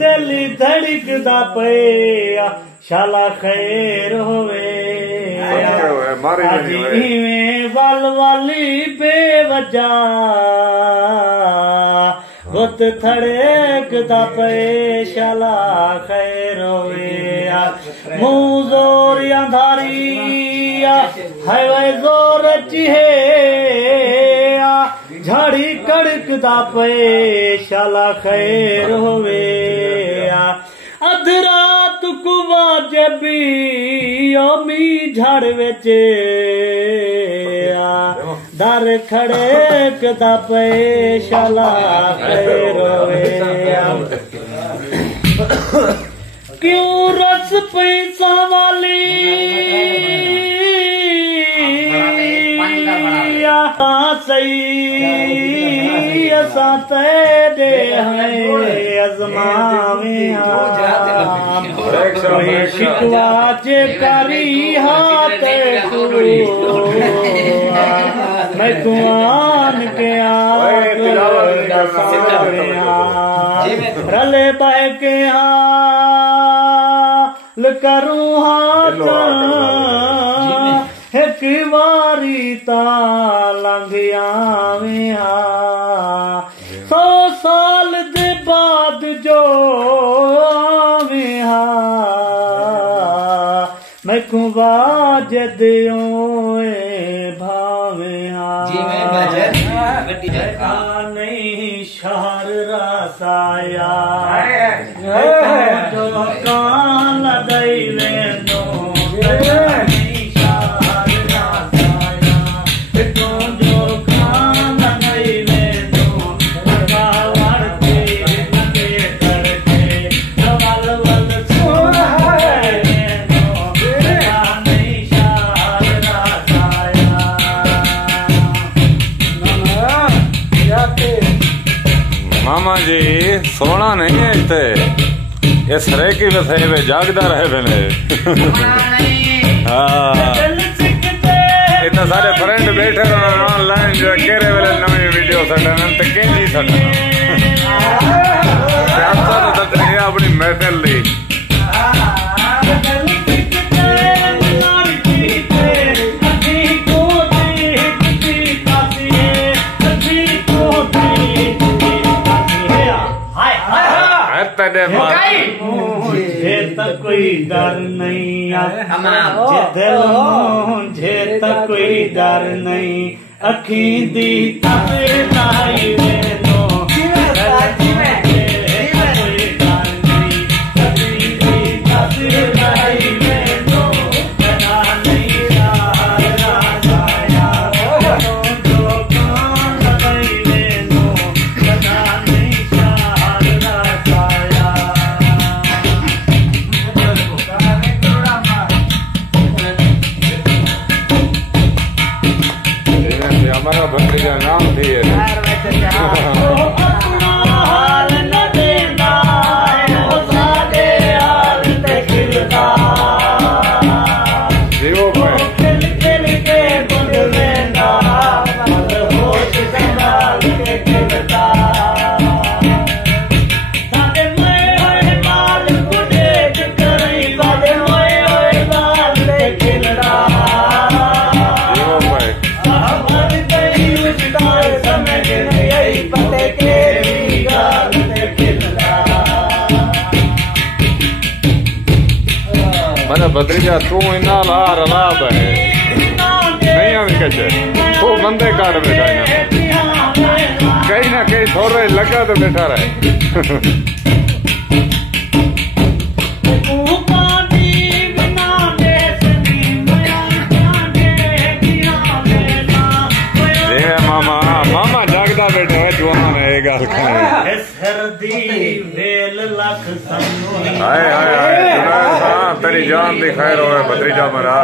दिल धड़कदा पे शाला खैर होवे वल वाली बेवजह गुत थड़कदा पे शाला खैर होवे मुँह जोर अंधारी है जोर चिहे झाड़ी कड़कदा पे शाला खैर होवे अध रात को वाजबी ओमी झाड़ विच दर खड़कदा पे शाला खैर होवे क्यों रस पैसा वाली सही असा तेरे हैं अजमावे शिकवा चे करी हाथ मैं कुआन के रले बह के हाल करूँ हाथ एक बारी ता लंघ आवे 100 साल दे बाद जो आवे मैं को वाजद भावे नहीं शहर रासाया जो कान दई लेनो मामा जी सोना नहीं है इतने ये सरे की बसे वे जागदा रहे बने हाँ इतना सारे फ्रेंड बैठे ऑनलाइन जो केरे वाले नवी वीडियो सड़न तो के जी सड़न आपका तो तक अपनी महफिल ली मुझे तो कोई डर नहीं मुझे तो कोई डर नहीं अखी दी ताई हमारा भतीजा नाम भी है भतीजा तू इना लार लाभ है नहीं आवी कचे तू बंदे काट बैठा है कहीं ना कहीं थोड़ा लगा तो बैठा रहे मामा मामा जागदा बैठा है जुआन है गल हाय हाय हाय तेरी जान दी खैर होवे भतीजा मरा